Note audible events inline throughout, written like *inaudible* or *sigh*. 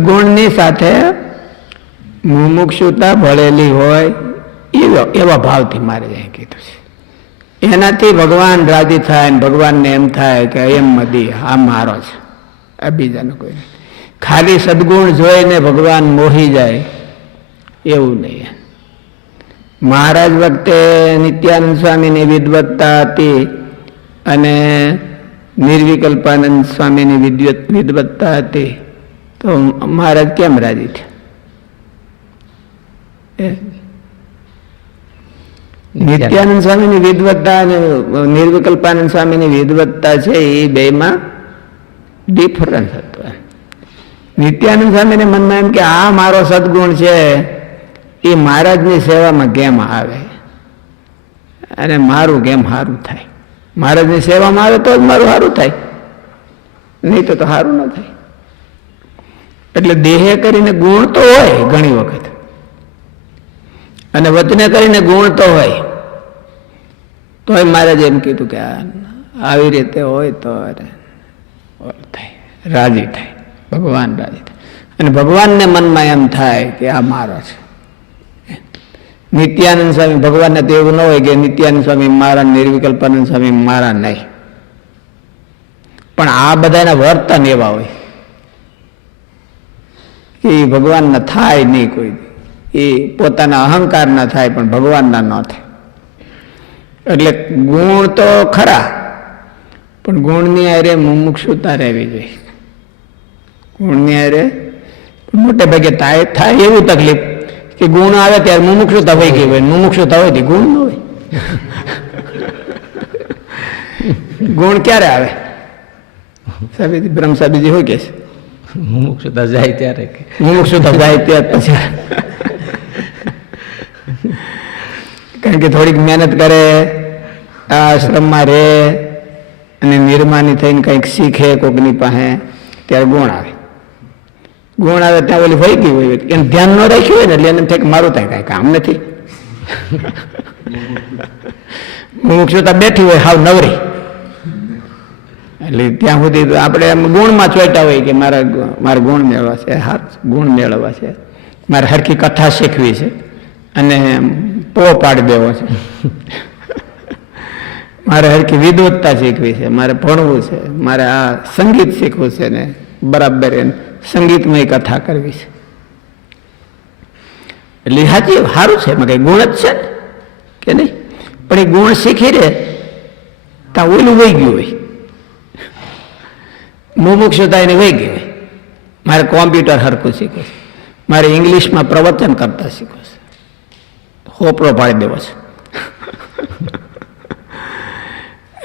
ગુણની સાથે મુમુક્ષુતા ભળેલી હોય, એવા એવા ભાવથી મારે અહીં કીધું છે. એનાથી ભગવાન રાજી થાય ને ભગવાનને એમ થાય કે એમ મદી, આ મારો છે. આ બીજાનો કોઈ. ખાલી સદગુણ જોઈને ભગવાન મોહી જાય, એવું નહીં મહારાજ વખતે નિત્યાનંદ સ્વામીની વિદવત્તા હતી અને નિર્વિકલ્પાનંદ સ્વામીની વિદ્વત વિદવત્તા હતી. તો મહારાજ કેમ રાજી થયા? નિત્યાનંદ સ્વામીની વિદવત્તા અને નિર્વિકલ્પાનંદ સ્વામીની વિદવત્તા છે એ બેમાં ડિફરન્સ હતો નિત્યાનંદ સ્વામીને મનમાં એમ કે આ મારો સદગુણ છે, એ મહારાજની સેવામાં કેમ આવે? અને મારું કેમ સારું થાય? મહારાજની સેવામાં આવે તો જ મારું સારું થાય. નહીં તો સારું ન થાય. એટલે દેહે કરીને ગુણ તો હોય ઘણી વખત. અને વચને કરીને ગુણ તો હોય. તોય મહારાજ એમ કીધું કે આવી રીતે હોય તો થાય, રાજી થાય, ભગવાન રાજી થાય. અને ભગવાનને મનમાં એમ થાય કે આ મારો છે. નિત્યાનંદ સ્વામી ભગવાનને તો એવું ન હોય કે નિત્યાનંદ સ્વામી મારા, નિર્વિકલ્પાનંદ સ્વામી મારા નહીં. પણ આ બધાના વર્તન એવા હોય. એ ભગવાનના થાય નહીં કોઈ દી. એ પોતાના અહંકારના થાય પણ ભગવાનના ન થાય. એટલે ગુણ તો ખરા, પણ ગુણની હારે મુમુક્ષુતા રહેવી જોઈએ. ગુણની હારે મોટે ભાગે થાય થાય એવું તકલીફ કે ગુણ આવે ત્યારે મુમુક્ષુતા હોય ગઈ હોય મુમુક્ષુતા હોય તો ગુણ ન હોય. ગુણ ક્યારે આવે? સાબિત બ્રહ્મ સાબિતી હોય કે છે? મુમુક્ષુતા જાય ત્યારે મુમુક્ષુતા જાય ત્યારે પછી. કારણ કે થોડીક મહેનત કરે આ આશ્રમમાં રહે અને નિર્માની થઈને કંઈક શીખે કોકની પાસે ત્યારે ગુણ આવે. ગુણ આવે ત્યાં ઓલી વહી ગઈ હોય એને ધ્યાન ન રાખ્યું હોય ને એટલે એને એમ થાય કે મારું થાય કાંઈ કામ નથી. *laughs* મુમુક્ષુતા બેઠી હોય હાવ નવરી. એટલે ત્યાં સુધી તો આપણે એમ ગુણમાં ચોટ્યા હોય કે મારા મારે ગુણ મેળવવા છે, હાર, ગુણ મેળવવા છે. મારે હરખી કથા શીખવી છે અને પો પાડી દેવો છે. *laughs* મારે હરખી વિદવત્તા શીખવી છે, મારે ભણવું છે, મારે આ સંગીત શીખવું છે ને બરાબર એને સંગીતમય કથા કરવી છે. એટલે સાચી સારું છે, એમાં કંઈ ગુણ જ છે કે નહીં? પણ એ ગુણ શીખી રહે ત્યાં ઓલું વહી ગયું હોય. મુમુક્ષુતા એને વહી ગઈ મારે કોમ્પ્યુટર હરખું શીખવું છે. મારે ઇંગ્લિશમાં પ્રવચન કરતા શીખવું છે. હોપરો પાડી દેવો છે.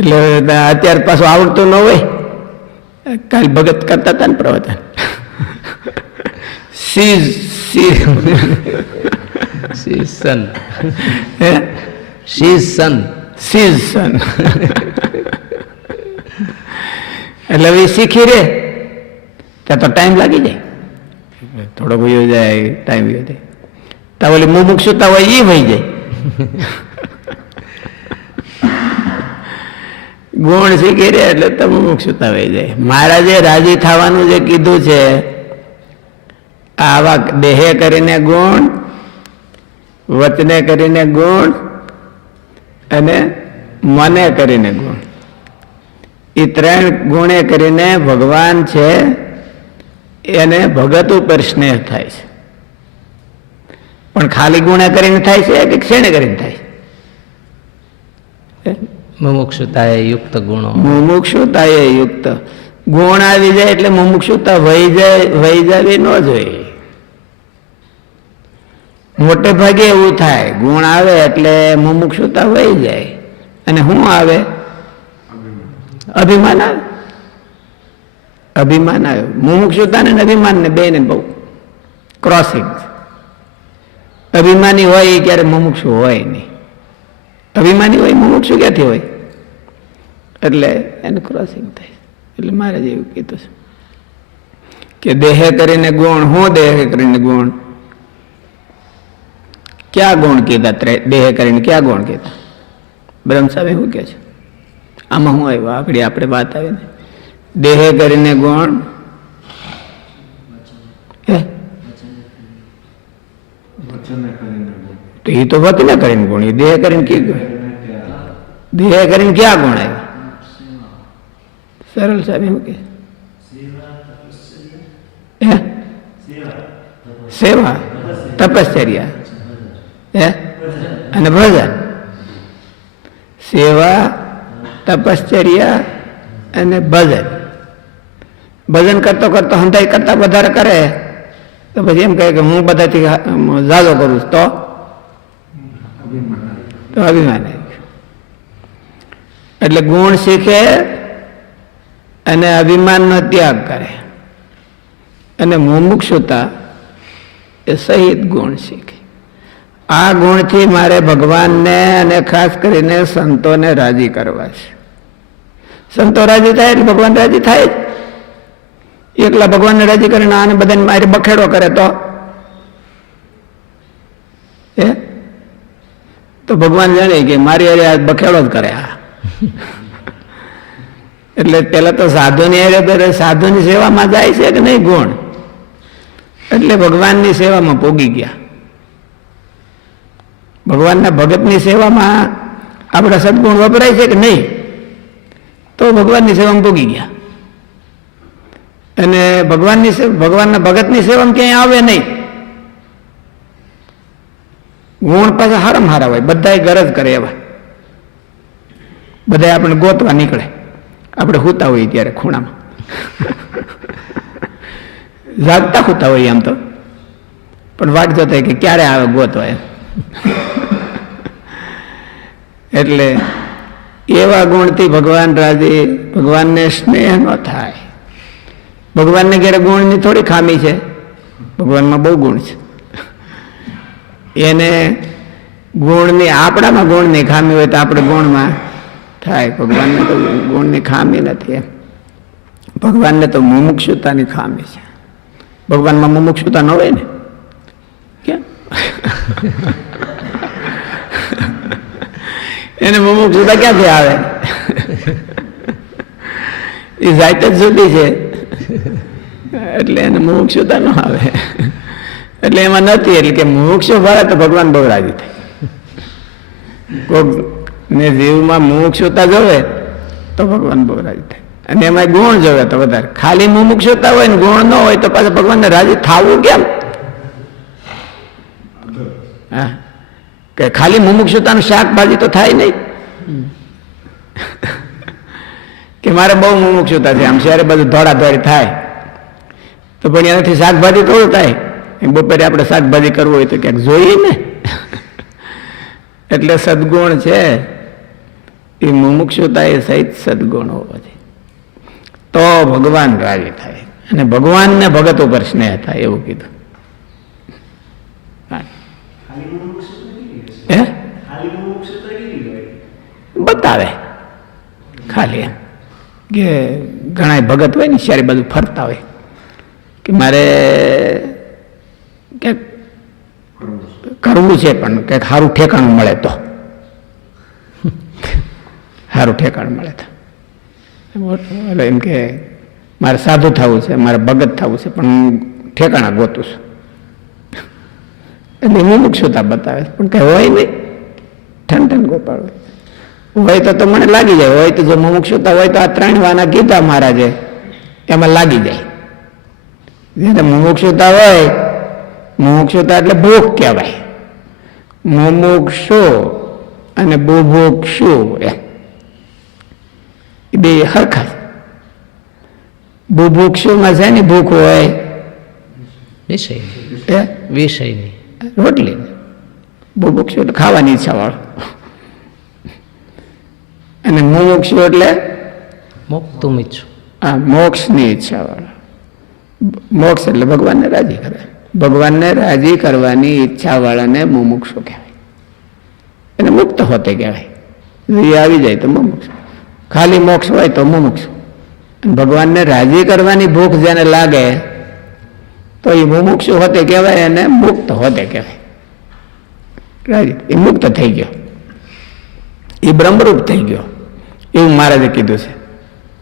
એટલે અત્યારે પાછું આવડતું ન હોય. કાલ ભગત કરતા હતા ને પ્રવચન. સીઝ સી સીઝન શી સન સીઝ સન એટલે હવે શીખી રે. ત્યાં તો ટાઈમ લાગી જાય. થોડો વયો જાય ટાઈમ વયો જાય. ત્યાં ઓલી મુમુક્ષુતા હોય એ વહી જાય. ગુણ શીખી રે એટલે તો મુમુક્ષુતા વહી જાય. મહારાજે રાજી થવાનું જે કીધું છે આવા દેહે કરીને ગુણ વચને કરીને ગુણ અને મને કરીને ગુણ. એ ત્રણ ગુણે કરીને ભગવાન છે એને ભગત ઉપર સ્નેહ થાય છે. પણ ખાલી ગુણે કરીને થાય છે કે ક્ષેણે કરીને થાય છે? મુમુક્ષુતા એ યુક્ત ગુણો. મુમુક્ષુતા એ યુક્ત. ગુણ આવી જાય એટલે મુમુક્ષુતા વહી જાય વહી જાવી ન જોઈએ. મોટે ભાગે એવું થાય ગુણ આવે એટલે મુમુક્ષુતા વહી જાય. અને શું આવે? અભિમાન આવે? અભિમાન આવે. મુમુક્ષુતા ને અભિમાન ને બે ને બહુ ક્રોસિંગ અભિમાની હોય એ ક્યારે મુમુક્ષુ હોય નહીં. અભિમાની હોય મુમુક્ષુ ક્યાંથી હોય? એટલે એનું ક્રોસિંગ થાય. એટલે મારે જ એવું કીધું છે કે દેહે કરીને ગુણ, હું દેહ કરીને ગુણ? ક્યાં ગુણ કીધા દેહ કરીને ક્યાં ગુણ કીધા? બ્રહ્મ સાહેબ શું કહે છે. આમાં હું આવ્યો? આગળ આપણે વાત આવી ને. દેહે કરીને ગુણ. તો એ તો વતને કરીને ગુણ. એ દેહ કરીને કી ગુણ? દેહ કરીને ક્યાં ગુણ આવ્યો? સરળ સાહેબ એમ કે. હે? સેવા. તપશ્ચર્યા. હે? અને ભજન. સેવા તપશ્ચર્યા અને ભજન. ભજન કરતો કરતો હંધાઈ કરતા વધારે કરે, તો પછી એમ કહે કે હું બધાથી ઝાઝો કરું. તો? તો અભિમાન એટલે ગુણ શીખે અને અભિમાનનો ત્યાગ કરે. અને મુમુક્ષુતા એ સહિત ગુણ શીખે. આ ગુણથી મારે ભગવાનને અને ખાસ કરીને સંતોને રાજી કરવા છે. સંતો રાજી થાય એટલે ભગવાન રાજી થાય જ. એકલા ભગવાનને રાજી કરીને આને બધાને મારે બખેડો કરે તો. હે? તો ભગવાન જાણે કે મારી અરે આ બખેડો જ કરે આ. એટલે પેલા તો સાધુની અરે સાધુની સેવામાં જાય છે કે નહીં ગુણ? એટલે ભગવાનની સેવામાં પોગી ગયા. ભગવાનના ભગતની સેવામાં આપણા સદગુણ વપરાય છે કે નહીં? તો ભગવાનની સેવામાં ભોગી ગયા. અને ભગવાનની ભગવાનના ભગતની સેવામાં ક્યાંય આવે નહીં. ગુણ પાછા હારમ હારા હોય, બધાય ગરજ કરે એવા. બધા આપણે ગોતવા નીકળે. આપણે હુતા હોઈએ ત્યારે ખૂણામાં. *laughs* જાગતા હુતા હોઈએ આમ તો. પણ વાટ જોતા કે ક્યારે આવે ગોતવા એમ. *laughs* એટલે એવા ગુણથી ભગવાન રાજી ભગવાનને સ્નેહ ન થાય. ભગવાનને ઘેરે ગુણની થોડી ખામી છે? ભગવાનમાં બહુ ગુણ છે. એને ગુણની, આપણામાં ગુણની ખામી હોય તો આપણે ગુણમાં થાય. ભગવાનને તો ગુણની ખામી નથી એમ. ભગવાનને તો મુમુક્ષુતાની ખામી છે. ભગવાનમાં મુમુક્ષુતા ન હોય ને? કેમ? એને મુમુક્ષુતા ક્યાંથી આવે? એ જાત જ જુદી છે. એટલે એને મુમુક્ષુતા ન આવે. એટલે એમાં નથી એટલે કે મોક્ષ ભરે તો ભગવાન બહુ રાજી થાય. કોક ને જીવમાં મુમુક્ષુતા જોવે તો ભગવાન બહુ રાજી થાય. અને એમાં ગુણ જોવે તો વધારે. ખાલી મુમુક્ષુતા હોય ને ગુણ ન હોય તો પાછા ભગવાનને રાજી થવું કેમ? હા. કે ખાલી મુમુક્ષુતાનું શાકભાજી તો થાય નહીં. કે મારે બહુ મુમુક્ષુતા છે. આમ શહેરે બધું ધોળાધોળી થાય. તો પણ એનાથી શાકભાજી થોડું થાય. બપોરે આપણે શાકભાજી કરવું હોય તો ક્યાંક જોઈએ ને. એટલે સદગુણ છે. એ મુમુક્ષુતા એ સહિત સદગુણ હોવો છે તો ભગવાન રાજી થાય. અને ભગવાનને ભગત ઉપર સ્નેહ થાય એવું કીધું. હા. બતાવે. ખાલી એમ. કે ઘણા ભગત હોય ને ત્યારે બાજુ ફરતા હોય. કે મારે ક્યાંક કરવું છે પણ કંઈક સારું ઠેકાણું મળે તો. સારું ઠેકાણું મળે તો. એટલે એમ કે મારે સાધુ થવું છે મારે ભગત થવું છે પણ હું ઠેકાણા ગોતું છું. એટલે મુમુક્ષુતા બતાવે પણ કઈ હોય નહીં ઠન ઠન ગોપાળ હોય. તો તો મને લાગી જાય હોય તો જો મુમુક્ષુતા હોય તો આ ત્રણ વાના ગીતા મહારાજે એમાં લાગી જાય. જ્યારે મુમુક્ષુતા હોય મુમુક્ષુતા એટલે ભૂખ કહેવાય. મુમુક્ષુ અને બુભુક્ષુ એ. બે હરખા બુભુક્ષુમાં છે ને ભૂખ હોય વિષય. વિષયની. રોટલી. બુભુક્ષુ એટલે ખાવાની ઈચ્છા વાળો. અને મુમુક્ષુ એટલે? ઈચ્છું આ મોક્ષની ઈચ્છા વાળો. મોક્ષ એટલે ભગવાનને રાજી કરે ભગવાનને રાજી કરવાની ઈચ્છા વાળાને મુમુક્ષુ કહેવાય. એને મુક્ત હોતે કહેવાય. એ આવી જાય તો મુમુક્ષુ. ખાલી મોક્ષ હોય તો મુમુક્ષુ. ભગવાનને રાજી કરવાની ભૂખ જેને લાગે તો એ મુમુક્ષુ હોતે કહેવાય અને મુક્ત હોતે કહેવાય. એ મુક્ત થઈ ગયો. એ બ્રહ્મરૂપ થઈ ગયો. એવું મહારાજે કીધું છે.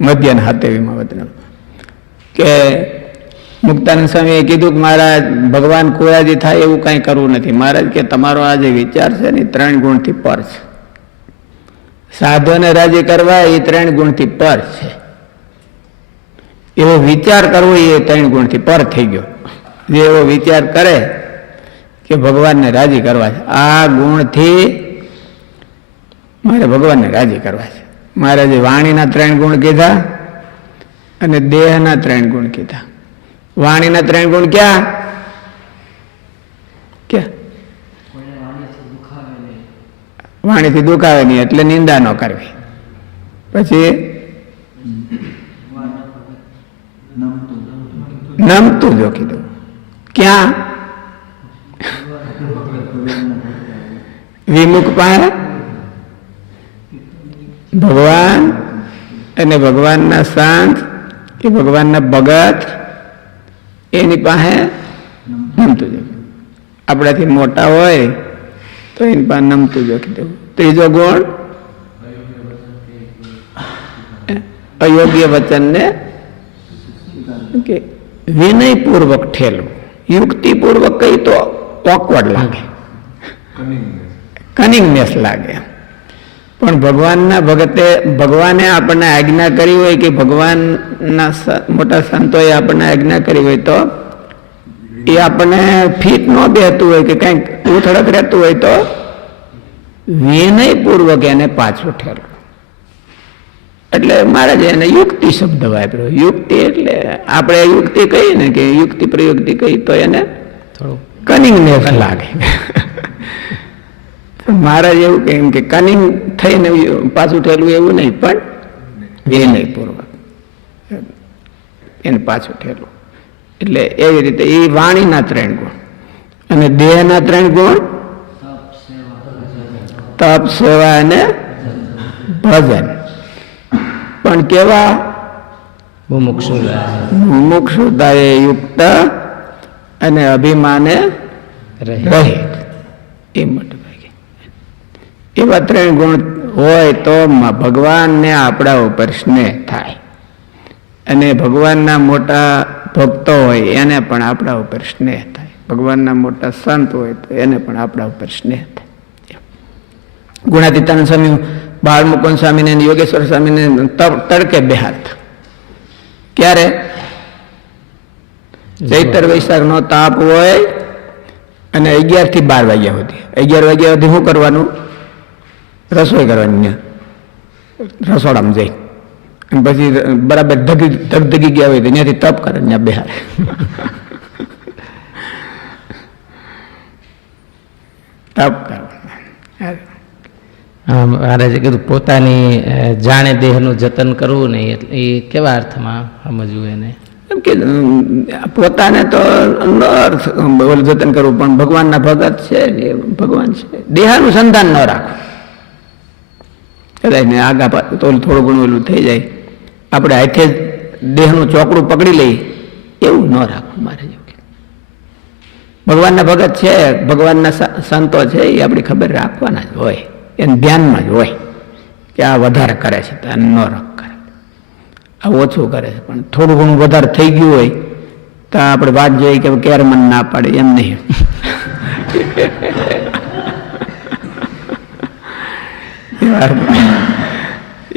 મધ્યાહન હાથેવીમાં વતન કે મુક્તાનંદ સ્વામીએ કીધું કે મહારાજ, ભગવાન કુરાજી થાય એવું કાંઈ કરવું નથી. મહારાજ કે તમારો આ જે વિચાર છે ને ત્રણ ગુણથી પર છે. સાધુને રાજી કરવા એ ત્રણ ગુણથી પર છે. એવો વિચાર કરવો એ ત્રણ ગુણથી પર થઈ ગયો. જે એવો વિચાર કરે કે ભગવાનને રાજી કરવા છે. આ ગુણથી મારે ભગવાનને રાજી કરવા છે. મારે જે વાણીના ત્રણ ગુણ કીધા અને દેહના ત્રણ ગુણ કીધા. વાણીના ત્રણ ગુણ ક્યાં? ક્યાં? વાણીથી દુખાવે નહીં એટલે નિંદા ન કરવી. પછી? નમતું જો કીધું. ક્યાં? વિમુખ પાસે? ભગવાન અને ભગવાનના સાંત કે ભગવાનના ભગત, એની પાસે નમતું જો આપણાથી મોટા હોય, તો એની પાસે નમતું જોખી દેવું ત્રીજો ગુણ? અયોગ્ય વચનને વિનયપૂર્વક ઠેલવું. યુક્તિપૂર્વક કઈ તો ઓકવર્ડ લાગે. કનિંગનેસ લાગે. પણ ભગવાનના ભગતે, ભગવાને આપણને આજ્ઞા કરી હોય કે ભગવાનના મોટા સંતોએ આપણને આજ્ઞા કરી હોય તો એ આપણને ફીટ ન બેહતું હોય કે કંઈક ઉથડક રહેતું હોય તો વિનયપૂર્વક એને પાછું ઠેરવું. એટલે મહારાજે એને યુક્તિ શબ્દ વાપર્યો. યુક્તિ એટલે આપણે યુક્તિ કહીએ ને કે યુક્તિ પ્રયુક્તિ કહી તો એને થોડું કનિંગનેસ લાગે. મહારાજ એવું કે એમ કે કનિંગ થઈને પાછું ઠેલું એવું નહીં પણ વિનયપૂર્વક એને પાછું ઠેલું એટલે એવી રીતે એ વાણીના ત્રણ ગુણ. અને દેહના ત્રણ ગુણ? તપ સેવા અને ભજન. પણ કેવા? મુમુક્ષુ યુક્ત અને અભિમાને રહિત એ મોટે એવા ત્રણ ગુણ હોય તો ભગવાનને આપણા ઉપર સ્નેહ થાય. અને ભગવાનના મોટા ભક્તો હોય એને પણ આપણા ઉપર સ્નેહ થાય. ભગવાનના મોટા સંત હોય તો એને પણ આપણા ઉપર સ્નેહ થાય. ગુણાતીતાનંદ સ્વામી બાળમુકુંદ સ્વામીને અને યોગેશ્વર સ્વામીને તડકે બેહાત ક્યારે? ચૈતર વૈશાખ નો તાપ હોય અને અગિયારથી બાર વાગ્યા સુધી. અગિયાર વાગ્યા સુધી શું કરવાનું? રસોઈ કરવાની રસોડામાં જઈ. અને પછી બરાબર ધગી, ધગધગી ગયા હોય ત્યાંથી તપ કરે, ત્યાં બેહારે. *laughs* તપ કરવાનું. મહારાજે કીધું, પોતાની જાણે દેહનું જતન કરવું નહીં. એટલે એ કેવા અર્થમાં સમજવું એને? એમ કે પોતાને તો ન અર્થ જતન કરવું, પણ ભગવાનના ભગત છે ને ભગવાન છે. દેહાનું સંધાન ન રાખવું. કદાચ ને આગા તો થોડું ઘણું ઓલું થઈ જાય. આપણે હાથે દેહનું ચોકડું પકડી લઈ, એવું ન રાખવું મારે કે. ભગવાનના ભગત છે, ભગવાનના સંતો છે, એ આપણી ખબર રાખવાના જ હોય. એને ધ્યાનમાં જ હોય કે આ વધારે કરે છે તો ન રખ કરે. આ ઓછું કરે છે પણ થોડું ઘણું વધારે થઈ ગયું હોય તો આપણે વાત જોઈએ કે ક્યારે મન ના પાડે એમ નહીં. *laughs* એવા અર્થમાં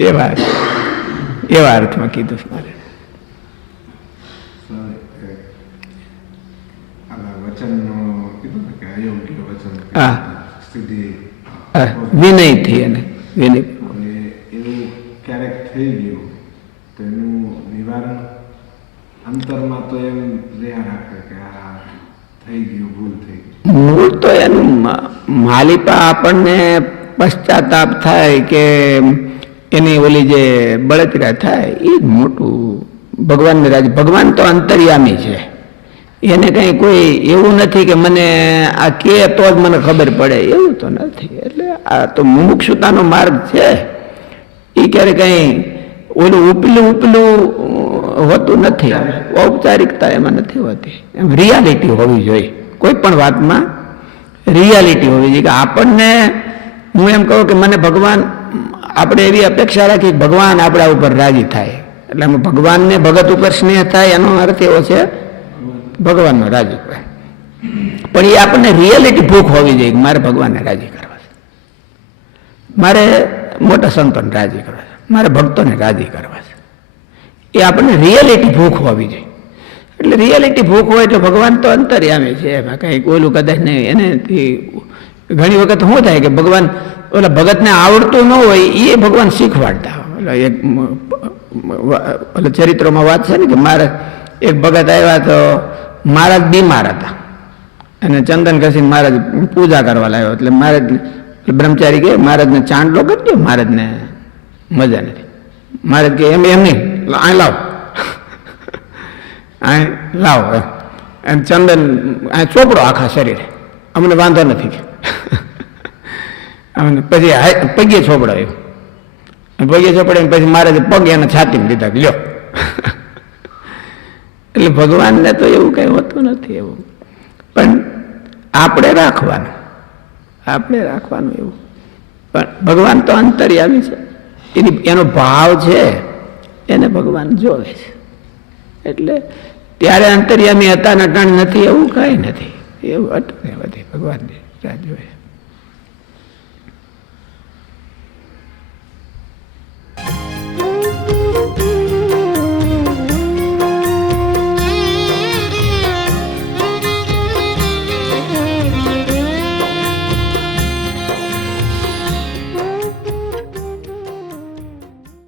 એવા એવા અર્થમાં કીધું મારે. વચન કીધું ને કે વચન હા. વિનયથી એને વિનય. એવું ક્યારેક થઈ ગયું તો એનું નિવારણ અંતરમાં તો એમ રહ્યા રાખે કે આ થઈ ગયું ભૂલ થઈ ગયું મૂળ તો એનું માલિપા આપણને પશ્ચાતાપ થાય કે એની ઓલી જે બળતરા થાય એ જ મોટું ભગવાનને રાજ. ભગવાન તો અંતર્યામી છે. એને કંઈ કોઈ એવું નથી કે મને આ કે તો જ મને ખબર પડે. એવું તો નથી. એટલે આ તો મુમુક્ષુતાનો માર્ગ છે. એ ક્યારે કંઈ ઓલું ઉપલું ઉપલું હોતું નથી. ઔપચારિકતા એમાં નથી હોતી. એમ રિયાલિટી હોવી જોઈએ. કોઈ પણ વાતમાં રિયાલિટી હોવી જોઈએ કે આપણને હું એમ કહું કે મને ભગવાન આપણે એવી અપેક્ષા રાખી ભગવાન આપણા ઉપર રાજી થાય. એટલે ભગવાનને ભગત ઉપર સ્નેહ થાય એનો અર્થ એવો છે ભગવાનનો રાજી કહેવાય પણ એ આપણને રિયાલિટી ભૂખ હોવી જોઈએ કે મારે ભગવાનને રાજી કરવા છે. મારે મોટા સંતોને રાજી કરવા છે. મારે ભક્તોને રાજી કરવા છે. એ આપણને રિયાલિટી ભૂખ હોવી જોઈએ. એટલે રિયાલિટી ભૂખ હોય એટલે ભગવાન તો અંતર્યામી છે. એમાં કંઈક ઓલું કદાચ નહીં, એનેથી ઘણી વખત શું થાય કે ભગવાન ઓલા ભગતને આવડતું ન હોય, એ ભગવાન શીખવાડતા ઓલા એક ચરિત્રોમાં વાત છે ને કે મારે એક ભગત આવ્યા તો મહારાજ બીમાર હતા. અને ચંદન ઘસીને મહારાજ પૂજા કરવા લાવ્યો એટલે મહારાજ બ્રહ્મચારી કે મહારાજને ચાંદલો કરજો મહારાજને મજા નથી. મહારાજ કે એમ એમ નહીં. આ લાવ. આ લાવ એમ. ચંદન આ ચોપડો આખા શરીરે. અમને વાંધો નથી અમને પછી પગે ચોપડાયો. પગે ચોપડાઈને પછી મહારાજે પગ એને છાતીમાં દીધા લ્યો. એટલે ભગવાનને તો એવું કંઈ હોતું નથી એવું. પણ આપણે રાખવાનું. આપણે રાખવાનું એવું. પણ ભગવાન તો અંતર્યામી છે. એની, એનો ભાવ છે, એને ભગવાન જોવે છે. એટલે ત્યારે અંતર્યામી હતા નટણ નથી, એવું કાંઈ નથી. એવું અટકે બધી ભગવાનની રાહ જોવે